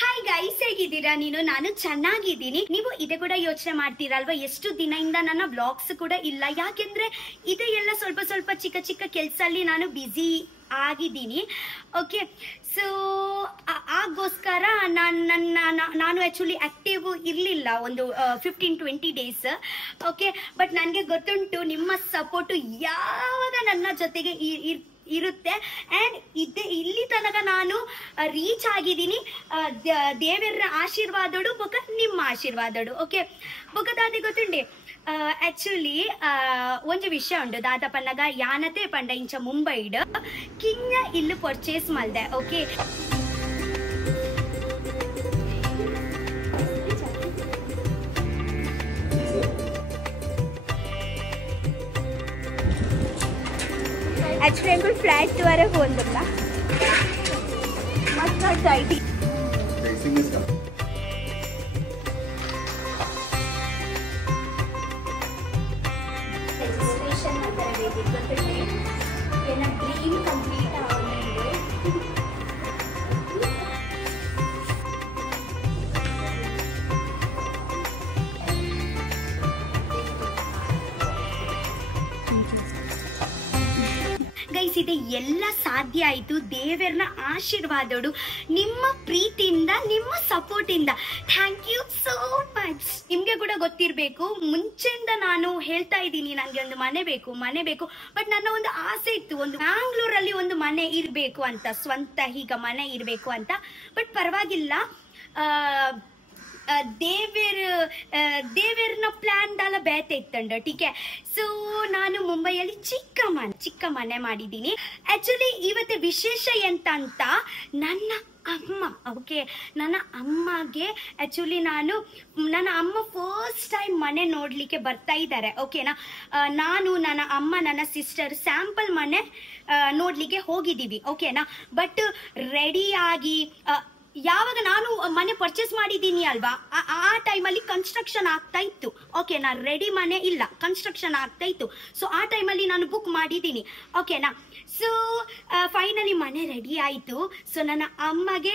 Hi guys, ಹೇಗಿದ್ದೀರಾ? ನಾನು ಚೆನ್ನಾಗಿದ್ದೀನಿ. ನೀವು ಇದೇ ಕೂಡ ಯೋಚನೆ ಮಾಡ್ತೀರಲ್ವಾ, ಎಷ್ಟು ದಿನದಿಂದ ನನ್ನ ಬ್ಲಾಗ್ಸ್ ಕೂಡ ಇಲ್ಲ, ಯಾಕೆಂದ್ರೆ ಇದೇ ಎಲ್ಲ ಸ್ವಲ್ಪ ಸ್ವಲ್ಪ ಚಿಕ್ಕ ಚಿಕ್ಕ ಕೆಲಸಲ್ಲಿ ನಾನು ಬ್ಯುಸಿ ಆಗಿದ್ದೀನಿ. ಓಕೆ, ಸೊ ಆಗೋಸ್ಕರ ನಾನು ಆ್ಯಕ್ಚುಲಿ ಆ್ಯಕ್ಟಿವ್ ಇರಲಿಲ್ಲ ಒಂದು 15-20 ಡೇಸ್. ಓಕೆ, ಬಟ್ ನನಗೆ ಗೊತ್ತುಂಟು ನಿಮ್ಮ ಸಪೋರ್ಟು ಯಾವಾಗ ನನ್ನ ಜೊತೆಗೆ ಇರುತ್ತೆ. ಆ್ಯಂಡ್ ಇಲ್ಲಿ ತನಕ ನಾನು ರೀಚ್ ಆಗಿದ್ದೀನಿ ದೇವರ ಆಶೀರ್ವಾದಡು ಬೊಕ ನಿಮ್ಮ ಆಶೀರ್ವಾದಡು. ಓಕೆ, ಬೊಕ ದಾದಿ ಗೊತ್ತುಂಡೆ ಆಕ್ಚುಲಿ ಒಂದು ವಿಷಯ ಉಂಟು. ದಾದ ಪನ್ನಗ ಯಾನತೆ ಪಂಡ ಇಂಚ ಮುಂಬೈಡ್ ಕಿಂಗ ಇಲ್ಲಿ ಪರ್ಚೇಸ್ ಮಲ್ದೆ. ಓಕೆ, एक्चुअली अंकुल फ्लैट द्वारा फोन करना मस्त टाइट रजिस्ट्रेशन ड्रीम कंप्लीट ಗೈಸ್, ಇದೆ ಎಲ್ಲ ಸಾಧ್ಯ ಆಯಿತು ದೇವರನ ಆಶೀರ್ವಾದಡು, ನಿಮ್ಮ ಪ್ರೀತಿಯಿಂದ, ನಿಮ್ಮ ಸಪೋರ್ಟಿಂದ. Thank you so much. ನಿಮಗೆ ಕೂಡ ಗೊತ್ತಿರಬೇಕು, ಮುಂಚೆಯಿಂದ ನಾನು ಹೇಳ್ತಾ ಇದ್ದೀನಿ ನನಗೆ ಒಂದು ಮನೆ ಬೇಕು. ಬಟ್ ನನ್ನ ಒಂದು ಆಸೆ ಇತ್ತು, ಒಂದು ಬ್ಯಾಂಗ್ಳೂರಲ್ಲಿ ಒಂದು ಮನೆ ಇರಬೇಕು ಅಂತ, ಸ್ವಂತ ಹೀಗ ಮನೆ ಇರಬೇಕು ಅಂತ. ಬಟ್ ಪರವಾಗಿಲ್ಲ, ದೇವರನ ಪ್ಲಾನ್ ದಾಲ ಬೇತೆ ಇತ್ತಂಡ. ಟೀಕೆ, ಸೊ ನಾನು ಮುಂಬೈಯಲ್ಲಿ ಚಿಕ್ಕ ಮನೆ ಮಾಡಿದ್ದೀನಿ. ಆಕ್ಚುಲಿ ಇವತ್ತು ವಿಶೇಷ ಎಂತ ಅಂತ, ನನ್ನ ಅಮ್ಮ, ಓಕೆ, ನನ್ನ ಅಮ್ಮಗೆ ಆಕ್ಚುಲಿ ನನ್ನ ಅಮ್ಮ ಫಸ್ಟ್ ಟೈಮ್ ಮನೆ ನೋಡ್ಲಿಕ್ಕೆ ಬರ್ತಾ ಇದ್ದಾರೆ. ಓಕೆನಾ, ನಾನು, ನನ್ನ ಅಮ್ಮ, ನನ್ನ ಸಿಸ್ಟರ್ ಸ್ಯಾಂಪಲ್ ಮನೆ ನೋಡ್ಲಿಕ್ಕೆ ಹೋಗಿದ್ದೀವಿ. ಓಕೆನಾ, ಬಟ್ ರೆಡಿಯಾಗಿ ಯಾವಾಗ ನಾನು ಮನೆ ಪರ್ಚೇಸ್ ಮಾಡಿದ್ದೀನಿ ಅಲ್ವಾ, ಆ ಟೈಮಲ್ಲಿ ಕನ್ಸ್ಟ್ರಕ್ಷನ್ ಆಗ್ತಾ ಇತ್ತು. ಓಕೆನಾ, ರೆಡಿ ಮನೆ ಇಲ್ಲ, ಕನ್ಸ್ಟ್ರಕ್ಷನ್ ಆಗ್ತಾ ಇತ್ತು. ಸೊ ಆ ಟೈಮಲ್ಲಿ ನಾನು ಬುಕ್ ಮಾಡಿದ್ದೀನಿ. ಓಕೆನಾ, ಸೊ ಫೈನಲಿ ಮನೆ ರೆಡಿ ಆಯಿತು. ಸೊ ನನ್ನ ಅಮ್ಮಗೆ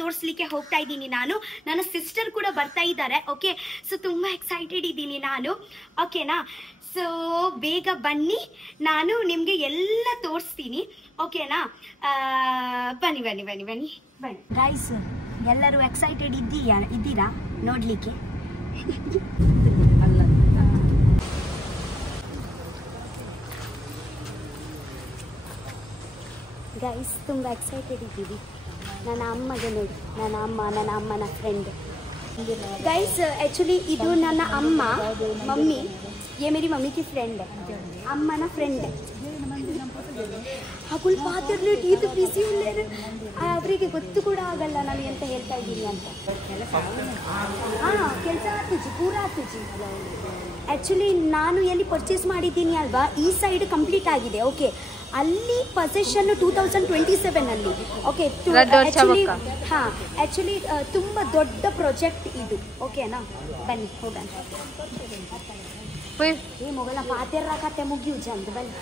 ತೋರಿಸ್ಲಿಕ್ಕೆ ಹೋಗ್ತಾ ಇದ್ದೀನಿ ನಾನು. ನನ್ನ ಸಿಸ್ಟರ್ ಕೂಡ ಬರ್ತಾ ಇದ್ದಾರೆ. ಓಕೆ, ಸೊ ತುಂಬ ಎಕ್ಸೈಟೆಡ್ ಇದ್ದೀನಿ ನಾನು. ಓಕೆನಾ, ಸೊ ಬೇಗ ಬನ್ನಿ, ನಾನು ನಿಮಗೆ ಎಲ್ಲ ತೋರಿಸ್ತೀನಿ. ಓಕೆನಾ, ಬನ್ನಿ ಗೈಸ್, ಎಲ್ಲರೂ ಎಕ್ಸೈಟೆಡ್ ಇದ್ದೀರಾ ನೋಡ್ಲಿಕ್ಕೆ? ಗೈಸ್, ತುಂಬ ಎಕ್ಸೈಟೆಡ್ ಇದ್ದೀವಿ. ನನ್ನ ಅಮ್ಮಗೆ ನೋಡಿ, ನನ್ನ ಅಮ್ಮನ ಫ್ರೆಂಡ್. ಗೈಸ್, ಆ್ಯಕ್ಚುಲಿ ಇದು ನನ್ನ ಅಮ್ಮ, ಮಮ್ಮಿ, ये मेरी मम्मी की फ्रेंड है, अम्मा फ्रेंड है. ಹಾಕುಲ್ ಪಾತ್ರಲು ಇದು ಬಿಸಿ ಉಳ್ಳೇರು, ಅವರಿಗೆ ಗೊತ್ತು ಕೂಡ ಆಗಲ್ಲ ನಾನು ಎಂತ ಹೇಳ್ತಾ ಇದ್ದೀನಿ ಅಂತ. ಕೆಲಸ ಆಗ್ತಿಜಿ, ಪೂರ ಆಗ್ತಿಜಿ. ಆ್ಯಕ್ಚುಲಿ ನಾನು ಎಲ್ಲಿ ಪರ್ಚೇಸ್ ಮಾಡಿದ್ದೀನಿ ಅಲ್ವಾ, ಈ ಸೈಡ್ ಕಂಪ್ಲೀಟ್ ಆಗಿದೆ. ಓಕೆ, ಅಲ್ಲಿ ಪೊಸೆಷನ್ 2027 ಓಕೆ. ಆ್ಯಕ್ಚುಲಿ ತುಂಬ ದೊಡ್ಡ ಪ್ರಾಜೆಕ್ಟ್ ಇದು. ಓಕೆನಾ, ಬನ್ನಿ ಹೋಗೋಣ. ಮೊಗಲ ಪಾತೆರ ಕತೆ ಮುಗಿಯು ಚಂದ, ಬನ್ನಿ.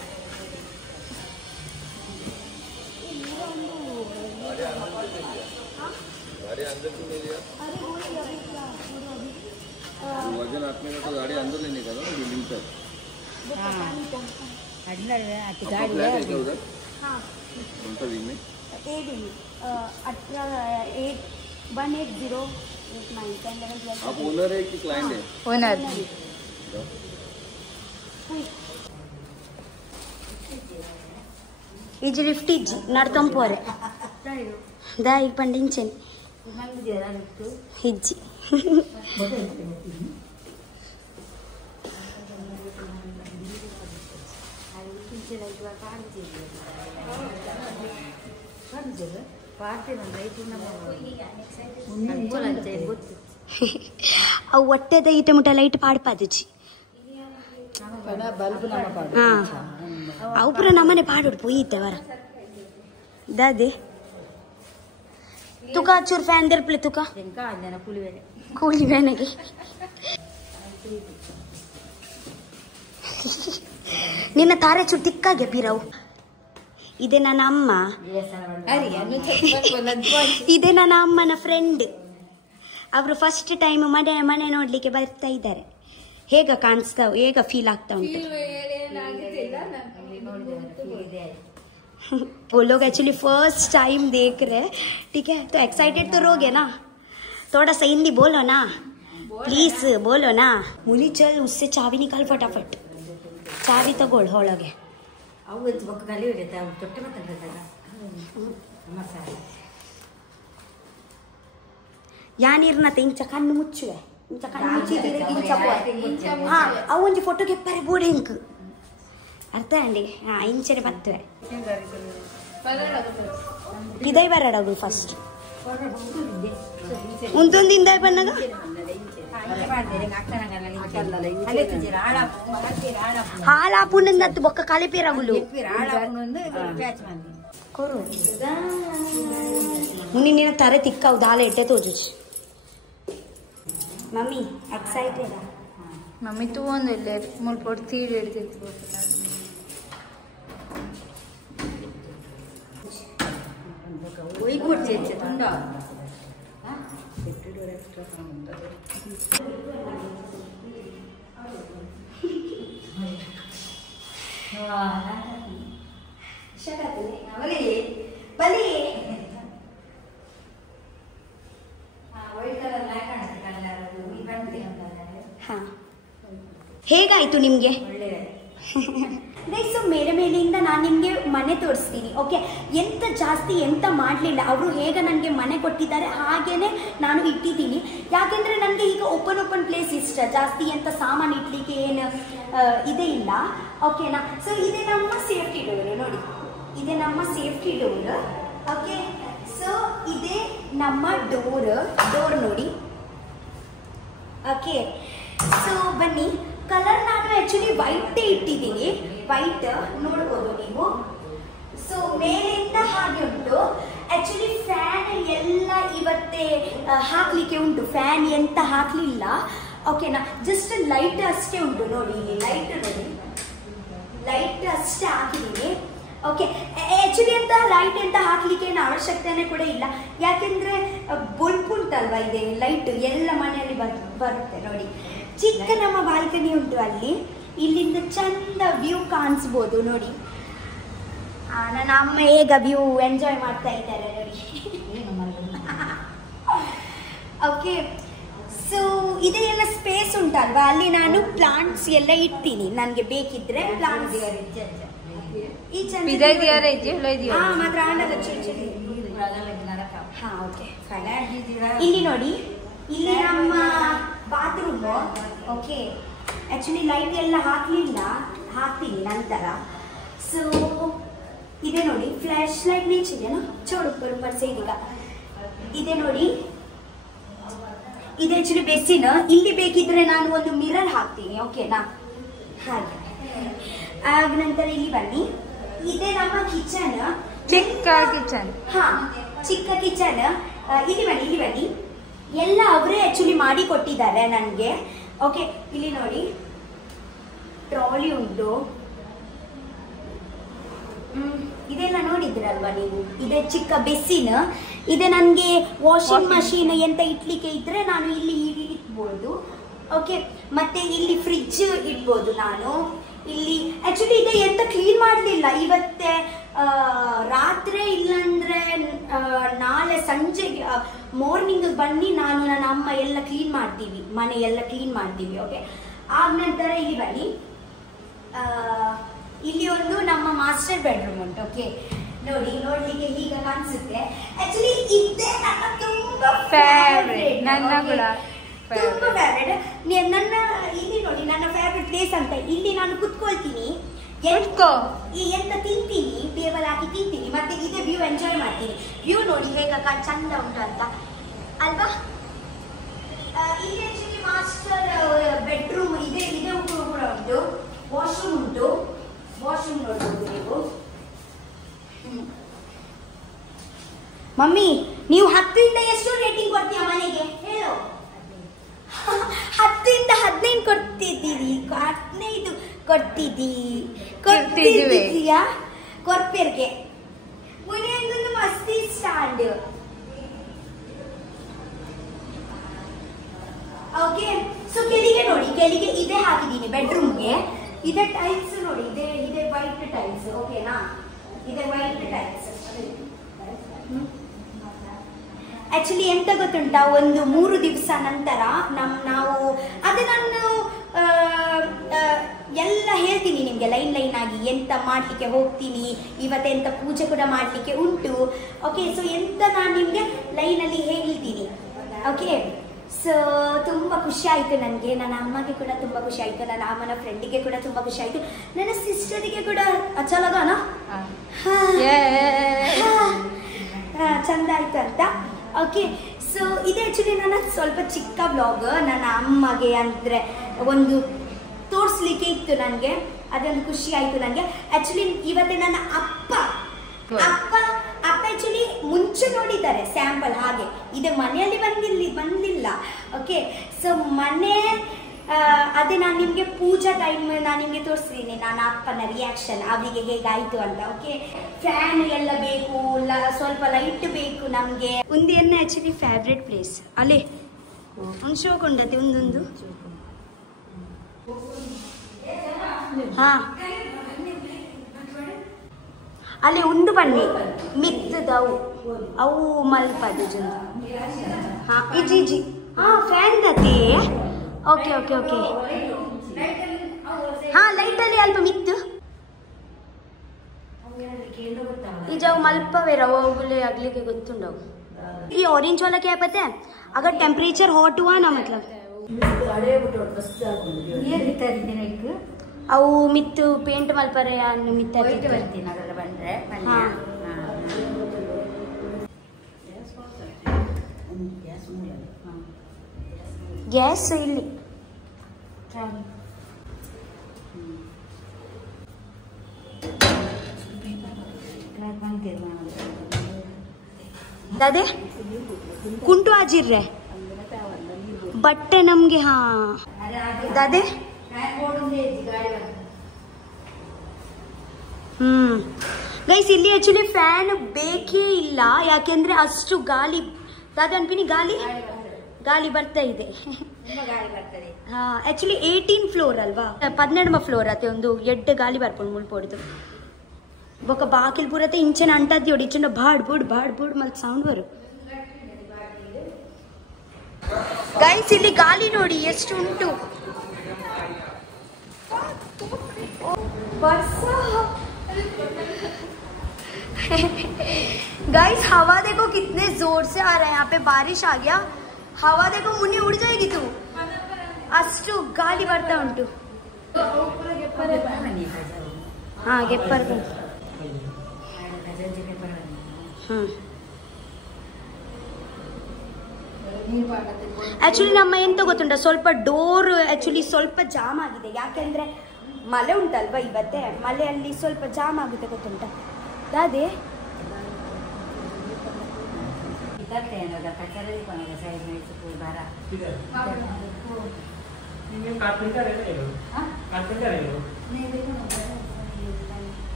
वजन आपने का तो गाड़ी अंदर लेने का ना, बिल्डिंग तक। अंदर में आती गाड़ी है उधर। हाँ, कौन सा विंग में? ए विंग 1810891011 आप ओनर है कि क्लाइंट है? ओनर. इजी लिफ्ट इजी नडतम पोरे दा ಈಗ पंडिंचेन इजी ಅವು ಒಟ್ಟೆದ ಈಟ ಮುಟ್ಟ ಲೈಟ್ ಪಾಡ್ಪಾದಜಿ. ಅವು ಪುರ ನಮ್ಮನೆ ಪಾಡೋಡು ಪೋಯಿತ್ತವರ ದಾದೆ तुका चूर फैन देर प्ले तुका कूली वेनगे निन्न तारे चूर तिक्कागे पीराವು ಇದೆ ನನ್ನ ಅಮ್ಮ, ಇದೆ ನನ್ನ ಅಮ್ಮನ ಫ್ರೆಂಡ್. ಅವರು ಫಸ್ಟ್ ಟೈಮ್ ಮನೆ ನೋಡ್ಲಿಕ್ಕೆ ಬರ್ತಾ ಇದ್ದಾರೆ. ಹೇಗ ಕಾಣಿಸ್ತಾ, ಹೇಗ ಫೀಲ್ ಆಗ್ತಾ ಉಂಟು? वो लोग एक्चुअली फर्स्ट टाइम देख रहे हैं, ठीक है? तो एक्साइटेड तो रहोगे ना? थोड़ा सा हिंदी बोलो ना प्लीज, बोलो ना. मुली चल उससे चाबी निकाल फटाफट. चाबी तगोळ ಒಳಗೆ. ಯಾನಿರ್ನತ ಇಂಚ ಕಣ್ಣು ಮುಚ್ಚುವೆ, ಇಂಚ ಕಣ್ಣು ಮುಚ್ಚಿದ್ರೆ ಇಂಚ ಹಾ ಅವು ಒಂಜಿ ಫೋಟೋ ಕೆಪ್ಪರೆ ಬೋಡೆ ಇಂಕ್ ಅರ್ಥ ಅಂಡಿ. ಹಾ ಇಂಚನೆ ಬರ್ತವೆ ಇದೇ ಬರಡಗು ಫಸ್ಟ್ ಉಂತೊಂದಿಂದ ಬಣ್ಣಗ ಹಾಳಾಪುಂಡತ್ತು ಬೊಕ್ಕ ಕಲಿಪಿರಗುಲು ಕೊರು ಮುನಿ ನಿನ್ನ ತಾರೆ ತಿಕ್ಕವು ದಾಲ ಎಟ್ಟೆ ತೋಜು. Mummy excited? ಮಮ್ಮಿ ತೂವೊಂದಿಲ್ಲ ಮುಲ್ಪೊಟ್ಟು ತೀಡಿ ಹಿಡ್ತಿತ್ತು. ಹೇಗಾಯ್ತು ನಿಮ್ಗೆ? ಸೊ ಮೇಲೆ ಮೇಲೆಯಿಂದ ನಾನು ನಿಮಗೆ ಮನೆ ತೋರಿಸ್ತೀನಿ. ಓಕೆ, ಎಂತ ಜಾಸ್ತಿ ಎಂತ ಮಾಡಲಿಲ್ಲ. ಅವರು ಹೇಗೆ ನನಗೆ ಮನೆ ಕೊಟ್ಟಿದ್ದಾರೆ ಹಾಗೇನೆ ನಾನು ಇಟ್ಟಿದ್ದೀನಿ. ಯಾಕೆಂದರೆ ನನಗೆ ಈಗ ಓಪನ್ ಪ್ಲೇಸ್ ಇಷ್ಟ. ಜಾಸ್ತಿ ಎಂತ ಸಾಮಾನು ಇಡ್ಲಿಕ್ಕೆ ಏನು ಇದೇ ಇಲ್ಲ. ಓಕೆನಾ? ಸೊ ಇದೇ ನಮ್ಮ ಸೇಫ್ಟಿ ಡೋರ್ ನೋಡಿ, ಇದೇ ನಮ್ಮ ಸೇಫ್ಟಿ ಡೋರ್. ಓಕೆ, ಸೊ ಇದೇ ನಮ್ಮ ಡೋರ್ ನೋಡಿ. ಓಕೆ, ಸೊ ಬನ್ನಿ. ಕಲರ್ ನಾನು ಆ್ಯಕ್ಚುಲಿ ವೈಟೇ ಇಟ್ಟಿದ್ದೀನಿ, ವೈಟ್ ನೋಡ್ಬೋದು ನೀವು. ಸೊ ಮೇಲಿಂದ ಹಾಗೆ ಉಂಟು. ಆ್ಯಕ್ಚುಲಿ ಫ್ಯಾನ್ ಎಲ್ಲ ಇವತ್ತೇ ಹಾಕಲಿಕ್ಕೆ ಉಂಟು. ಫ್ಯಾನ್ ಎಂತ ಹಾಕಲಿಲ್ಲ. ಓಕೆನಾ? ಜಸ್ಟ್ ಲೈಟ್ ಅಷ್ಟೇ ಉಂಟು ನೋಡಿ, ಇಲ್ಲಿ ಲೈಟ್ ನೋಡಿ, ಲೈಟ್ ಅಷ್ಟೇ ಹಾಕಿದ್ದೀನಿ. ಓಕೆ, ಆ್ಯಕ್ಚುಲಿ ಅಂತ ಲೈಟ್ ಎಂತ ಹಾಕಲಿಕ್ಕೆ ಏನು ಅವಶ್ಯಕತೆನೇ ಕೂಡ ಇಲ್ಲ. ಯಾಕೆಂದರೆ ಬಲ್ಪ್ ಉಂಟಲ್ವ, ಇದೆ ಲೈಟ್ ಎಲ್ಲ ಮನೆಯಲ್ಲಿ ಬರುತ್ತೆ ನೋಡಿ. ಚಿಕ್ಕ ನಮ್ಮ ಬಾಲ್ಕನಿ ಉಂಟು ಅಲ್ಲಿ, ಇಲ್ಲಿಂದ ಚಂದ ವ್ಯೂ ಕಾಣಿಸ್ಬೋದು ನೋಡಿ. ನನ್ನ ಅಮ್ಮ ಹೇಗ ವ್ಯೂ ಎಂಜಾಯ್ ಮಾಡ್ತಾ ಇದ್ದಾರೆ ನೋಡಿ. ಓಕೆ, ಸೊ ಇದೇ ಎಲ್ಲ ಸ್ಪೇಸ್ ಉಂಟಲ್ವಾ, ಅಲ್ಲಿ ನಾನು ಪ್ಲಾಂಟ್ಸ್ ಎಲ್ಲ ಇಡ್ತೀನಿ. ನನಗೆ ಬೇಕಿದ್ರೆ ಪ್ಲಾಂಟ್ಸ್ ಮಾತ್ರ ಇಲ್ಲಿ ನೋಡಿ. ಇಲ್ಲಿ ನಮ್ಮ ಬಾತ್ರೂಮ್. ಓಕೆ, ಆ್ಯಕ್ಚುಲಿ ಲೈಟ್ ಎಲ್ಲ ಹಾಕ್ತೀನಿ ನಂತರ. ಸೊ ಇದೆ ನೋಡಿ, ಫ್ಲ್ಯಾಶ್ ಲೈಟ್ ನಿಂಚಿದೆಯಾ ಚೋಡು ಬರೋಬ್ಬರ್ ಸೈಡಿಗ ಇದೆ ನೋಡಿ. ಇದು ಆ್ಯಕ್ಚುಲಿ ಬೆಸ್ಸಿನ. ಇಲ್ಲಿ ಬೇಕಿದ್ರೆ ನಾನು ಒಂದು ಮಿರರ್ ಹಾಕ್ತೀನಿ. ಓಕೆನಾ? ಹಾಗೆ ಆಗ ನಂತರ ಇಲ್ಲಿ ಬನ್ನಿ. ಇದೇ ನಮ್ಮ ಕಿಚನ್, ಚಿಕ್ಕ ಕಿಚನ್. ಹಾ, ಚಿಕ್ಕ ಕಿಚನ್. ಇಲ್ಲಿ ಬನ್ನಿ. ಎಲ್ಲ ಅವರೇ ಆ್ಯಕ್ಚುಲಿ ಮಾಡಿ ಕೊಟ್ಟಿದ್ದಾರೆ ನನಗೆ. ಓಕೆ, ಇಲ್ಲಿ ನೋಡಿ ಟ್ರಾಲಿ ಉಂಟು. ಇದೆಲ್ಲ ನೋಡಿದ್ರಲ್ವಾ ನೀವು. ಇದೆ ಚಿಕ್ಕ ಬೆಸ್ಸಿನ. ಇದೆ ನನಗೆ ವಾಷಿಂಗ್ ಮಷೀನ್ ಎಂತ ಇಟ್ಲಿಕ್ಕೆ ಇದ್ರೆ ನಾನು ಇಲ್ಲಿ ಇಟ್ಬೋದು. ಓಕೆ, ಮತ್ತೆ ಇಲ್ಲಿ ಫ್ರಿಡ್ಜ್ ಇಡ್ಬೋದು ನಾನು ಇಲ್ಲಿ. ಆ್ಯಕ್ಚುಲಿ ಇದೆ ಎಂತ ಕ್ಲೀನ್ ಮಾಡಲಿಲ್ಲ ಇವತ್ತೇ, ರಾತ್ರಿ ಇಲ್ಲಾಂದ್ರೆ ನಾಳೆ ಸಂಜೆಗೆ ಮಾರ್ನಿಂಗ್ ಬನ್ನಿ ನಾನು ನನ್ನ ಅಮ್ಮ ಎಲ್ಲ ಕ್ಲೀನ್ ಮಾಡ್ತೀವಿ, ಮನೆ ಎಲ್ಲ ಕ್ಲೀನ್ ಮಾಡ್ತೀವಿ. ಓಕೆ, ಆಗ ನಂತರ ಇಲ್ಲಿ ಬನ್ನಿ. ಇಲ್ಲಿ ಒಂದು ನಮ್ಮ ಮಾಸ್ಟರ್ ಬೆಡ್ರೂಮ್ ಉಂಟು. ಓಕೆ ನೋಡಿ, ನೋಡ್ಲಿಕ್ಕೆ ಹೀಗೆ ಕಾಣಿಸುತ್ತೆ. ಆಕ್ಚುಲಿ ಇದೇ ನನ್ನ ತುಂಬಾ ಫೇವರೇಟ್, ನನ್ನ ಇಲ್ಲಿ ನೋಡಿ ನನ್ನ ಫೇವರೇಟ್ ಪ್ಲೇಸ್ ಅಂತ. ಇಲ್ಲಿ ನಾನು ಕುತ್ಕೊಳ್ತೀನಿ, ಎಂತ ತಿಂತೀನಿ, ಟೇಬಲ್ ಹಾಕಿ ತಿಂತೀನಿ, ಮತ್ತೆ ಇದೇ ವ್ಯೂ ಎಂಜಾಯ್ ಮಾಡ್ತೀನಿ. ವ್ಯೂ ನೋಡಿ ಹೇಗ ಚಂದ ಉಂಟು ಅಂತ ಅಲ್ವಾ. ಇಲ್ಲಿ ಆಕ್ಚುಲಿ ಮಾಸ್ಟರ್ ಬೆಡ್ರೂಮ್ ಇದೆ ಕೂಡ ಉಂಟು. ವಾಶ್ರೂಮ್ ಉಂಟು, ವಾಶ್ರೂಮ್ ನೋಡ್ಬೋದು ನೀವು. ಮಮ್ಮಿ, ನೀವು 10ರಿಂದ ಎಷ್ಟು ರೇಟಿಂಗ್ ಕೊಡ್ತೀಯ ಮನೆಗೆ ಹೇಳು? 10ರಿಂದ 15 ಕೊಡ್ತಿದ್ದೀರಿ, 15 ಕೊಡ್ತಿದ್ದೀಯಾ ಕೊರ್ಪೇರ್ಗೆ? ಸ್ಟ್ಯಾಂಡ್. ಓಕೆ, ಸೊ ಕೆಳಗೆ ನೋಡಿ, ಕೆಳಗೆ ಇದೇ ಹಾಕಿದ್ದೀನಿ ಬೆಡ್ರೂಮ್ಗೆ. ಇದೇ ಟೈಲ್ಸ್ ನೋಡಿ, ಇದೆ ವೈಟ್ ಟೈಲ್ಸ್. ಓಕೆನಾ, ಇದೆ ವೈಟ್ ಟೈಲ್ಸ್. ಆಕ್ಚುಲಿ ಎಂತ ಗೊತ್ತುಂಟಾ, ಒಂದು 3 ದಿವಸ ನಂತರ ನಾವು ಅದೇ ನಾನು ಎಲ್ಲ ಹೇಳ್ತೀನಿ ನಿಮಗೆ ಲೈನ್ ಆಗಿ ಎಂತ ಮಾಡ್ಲಿಕ್ಕೆ ಹೋಗ್ತೀನಿ, ಇವತ್ತೆಂತ ಪೂಜೆ ಕೂಡ ಮಾಡ್ಲಿಕ್ಕೆ ಉಂಟು. ಓಕೆ, ಸೊ ಎಂತ ನಾನು ನಿಮಗೆ ಲೈನಲ್ಲಿ ಹೇಳ್ತೀನಿ. ಓಕೆ, ಸೊ ತುಂಬ ಖುಷಿ ಆಯಿತು ನನಗೆ, ನನ್ನ ಅಮ್ಮಗೆ ಕೂಡ ತುಂಬ ಖುಷಿ ಆಯಿತು, ನನ್ನ ಅಮ್ಮನ ಫ್ರೆಂಡಿಗೆ ಕೂಡ ತುಂಬ ಖುಷಿ ಆಯಿತು, ನನ್ನ ಸಿಸ್ಟರಿಗೆ ಕೂಡ ಅಚ್ಚಲಗನ ಚಂದ ಆಯಿತು ಅಂತ. ಓಕೆ, ಸೊ ಇದು ಆ್ಯಕ್ಚುಲಿ ನನ್ನ ಸ್ವಲ್ಪ ಚಿಕ್ಕ ಬ್ಲಾಗ್. ನನ್ನ ಅಮ್ಮಗೆ ಅಂದರೆ ಒಂದು ತೋರಿಸ್ಲಿಕ್ಕೆ ಇತ್ತು ನನಗೆ, ಅದೊಂದು ಖುಷಿ ಆಯಿತು ನನಗೆ. ಆ್ಯಕ್ಚುಲಿ ಇವತ್ತೇ ನನ್ನ ಅಪ್ಪ ಆ್ಯಕ್ಚುಲಿ ಮುಂಚೆ ನೋಡಿದ್ದಾರೆ ಸ್ಯಾಂಪಲ್, ಹಾಗೆ ಇದು ಮನೆಯಲ್ಲಿ ಬಂದಿಲ್ಲ. ಓಕೆ, ಸೊ ಮನೆ ಅದೇ ನಾನು ನಿಮಗೆ ಪೂಜಾ ಟೈಮ್ ನಾನು ನಿಮಗೆ ತೋರಿಸ್ತೀನಿ ನನ್ನ ಅಪ್ಪನ ರಿಯಾಕ್ಷನ್ ಅವರಿಗೆ ಹೇಗಾಯಿತು ಅಂತ. ಓಕೆ, ಫ್ಯಾನ್ ಎಲ್ಲ ಬೇಕು, ಸ್ವಲ್ಪ ಲೈಟ್ ಬೇಕು ನಮಗೆ. ಒಂದು ಎನ್ನ ಆ್ಯಕ್ಚುಲಿ ಫೇವ್ರೆಟ್ ಪ್ಲೇಸ್ ಅಲ್ಲೇ ಒಂದು ಶೋಕೊಂಡತೆ ಒಂದೊಂದು. ಹಾಂ, ಅಲ್ಲಿ ಉಂಡು ಬನ್ನಿ ಮಿತ್ತದವು ಅವು ಮಲ್ಪದು ಜೊಂದು. ಹಾಂ, ಇಜಿ ಹಾಂ ಫ್ಯಾನ್ ತತ್ತಿ. ಓಕೆ ಓಕೆ ಓಕೆ, ಹಾಂ ಲೈಟಲ್ಲಿ ಅಲ್ಪ ಮಿತ್ತು ಈಜವು ಮಲ್ಪವೇರ ಹೋಗಲೇ ಆಗ್ಲಿಕ್ಕೆ ಗೊತ್ತುಂಡವು. ಈ ऑरेंज वाला क्या है पता है, अगर टेम्परेचर हॉट हुआ ना मतलब ಅವು ಮಿತ್ತು ಪೇಂಟ್ ಮಲ್ಪರೆ ಮಿತ್ತ ಗ್ಯಾಸ್ ಇಲ್ಲಿ ದಾದೆ ಕುಂಟು ಆಜಿರ್ರೆ ಬಟ್ಟೆ ನಮ್ಗೆ. ಹಾ ದಾದೆ ಗೈಸ್ ಇಲ್ಲಿ ಆಕ್ಚುಲಿ ಫ್ಯಾನ್ ಬೇಕೇ ಇಲ್ಲ, ಯಾಕೆಂದ್ರೆ ಅಷ್ಟು ಗಾಳಿ ದಾದ ಅನ್ಪಿನಿ ಗಾಳಿ ಬರ್ತಾ ಇದೆ. ಹಾ ಆಕ್ಚುಲಿ 18 ಫ್ಲೋರ್ ಅಲ್ವಾ, 12వ ಫ್ಲೋರ್ ಅತ್ತೆ ಒಂದು ಎಡ್ಡೆ ಗಾಳಿ ಬರ್ಕೊಂಡು ಮುಳ್ಪೊಡ್ದು ఒక బాకిల్ పూరైతే ఇంచెన అంటది ఒడి ఇచ్చిన బాడ్ బుడ్ మళ్ళీ సౌండ్ వరు. ಗೈಸ್ ಇಲ್ಲಿ ಗಾಳಿ ನೋಡಿ ಎಷ್ಟು ಉಂಟು. गाइस हवा देखो कितने जोर से आ रहा है, यहाँ पे बारिश आ गया, हवा देखो मुन्नी उड़ जाएगी तू, अष्टु गाली ಬರ್ತಾ ಉಂಟು. हाँ गेपर ಆಕ್ಚುಲಿ ನಮ್ಮ ಎಂತ ಗೊತ್ತುಂಟ, ಸ್ವಲ್ಪ ಡೋರ್ ಆಕ್ಚುಲಿ ಸ್ವಲ್ಪ ಜಾಮ್ ಆಗಿದೆ, ಯಾಕೆಂದ್ರೆ ಮಳೆ ಉಂಟಲ್ವಾ ಇವತ್ತೆ, ಮಳೆಯಲ್ಲಿ ಸ್ವಲ್ಪ ಜಾಮ್ ಆಗುತ್ತೆ ಗೊತ್ತುಂಟ ದಾದೆ.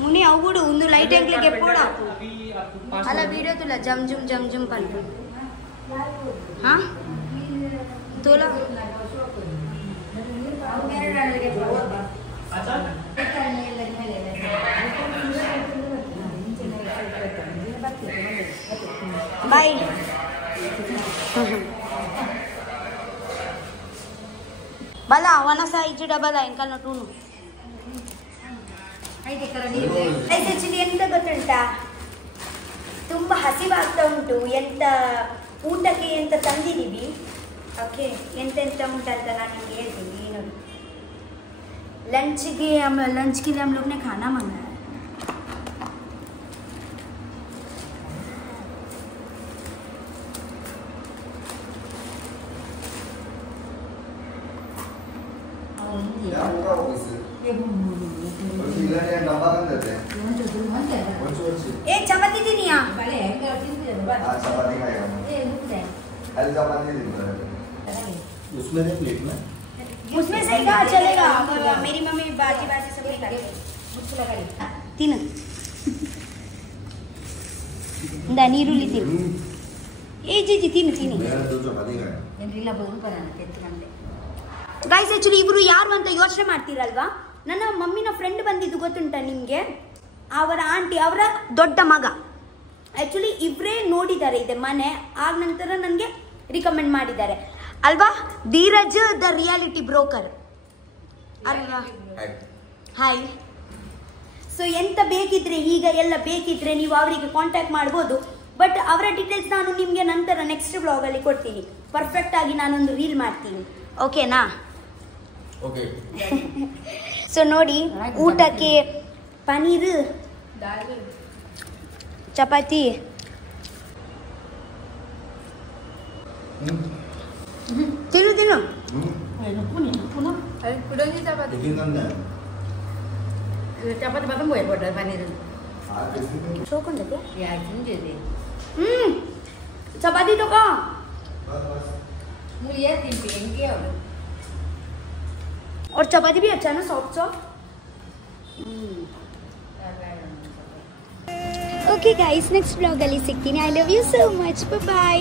ಮುನಿ ಅವುಡು ಒಂದು ಲೈಟ್ ಎಂಗ್ಲಿಗೆ ಎಪ್ಪೋಡ ಅಲ್ಲ ವಿಡಿಯೋ ತುಲ ಜಮ್ ಜುಮ್ ಪಂಡು. ಹಾ ತೋಲ ಬಾಯ್. ಬಲ ಅವನ ಸಹ ಇಜ್ಜು ಡಬಲ್ ಎಂಕಲ್ ನೋಟೂನು. ಆಕ್ಚುಲಿ ಎಂತ ಗೊತ್ತುಂಟಾ, ತುಂಬಾ ಹಸಿವಾಗ್ತಾ ಉಂಟು, ಎಂತ ಊಟಕ್ಕೆ ಎಂತ ತಂದಿದ್ದೀವಿ. ಓಕೆ, ಎಂತೆಂತ ಉಂಟಂತ ನಾನು ನಿಮ್ಗೆ ಹೇಳ್ತೀನಿ ನೋಡಿ. लंच के लिए हम लोग ने खाना मंगाया. ए चपाती थी नहीं उसमें प्लेट में उसमें से ही कहा चलेगा मेरी मम्मी बाजी बाजी सब नहीं करती ತಿನ್ನು ಇಂದ ನೀರುಳ್ಳಿ ತಿನ್ನು ಏ ಜಿಜಿ ತಿನ್ನು ತಿನ್ನಿ ಗೈಸ್ ಆಕ್ಚುಲಿ ಇವರು ಯಾರು ಅಂತ ಯೋಚನೆ ಮಾಡ್ತೀರಲ್ವಾ ನನ್ನ ಮಮ್ಮಿನ ಫ್ರೆಂಡ್ ಬಂದಿದ್ದು ಗೊತ್ತುಂಟ ನಿಮಗೆ ಅವರ ಆಂಟಿ ಅವರ ದೊಡ್ಡ ಮಗ ಆಕ್ಚುಲಿ ಇವರೇ ನೋಡಿದ್ದಾರೆ ಇದೆ ಮನೆ ಆಗ ನಂತರ ನನಗೆ ರಿಕಮೆಂಡ್ ಮಾಡಿದ್ದಾರೆ ಅಲ್ವಾ ಧೀರಜ್ ದ ರಿಯಾಲಿಟಿ ಬ್ರೋಕರ್ ಅಲ್ವಾ ಹಾಯ್ ಸೊ ಎಂತ ಬೇಕಿದ್ರೆ ಈಗ ಎಲ್ಲ ಬೇಕಿದ್ರೆ ನೀವು ಅವರಿಗೆ ಕಾಂಟ್ಯಾಕ್ಟ್ ಮಾಡ್ಬೋದು ಬಟ್ ಅವರ ಡೀಟೇಲ್ಸ್ ನಾನು ನಿಮಗೆ ನಂತರ ನೆಕ್ಸ್ಟ್ ಬ್ಲಾಗಲ್ಲಿ ಕೊಡ್ತೀನಿ ಪರ್ಫೆಕ್ಟ್ ಆಗಿ ನಾನೊಂದು ರೀಲ್ ಮಾಡ್ತೀನಿ ಓಕೆನಾ ಸೊ ನೋಡಿ ಊಟಕ್ಕೆ ಪನೀರ್ ಚಪಾತಿ ತಿನ್ನು ತಿನ್ನು चपाती मात्र भोय पडटा पानीर चोಕೊಂಡಕ್ಕೆ या जिंजे चपाती तो का मुझे तीन पेन के और चपाती भी अच्छा है ना soft soft okay guys next blog ಅಲ್ಲಿ ಸಿಗ್ತೀನಿ I love you so much bye by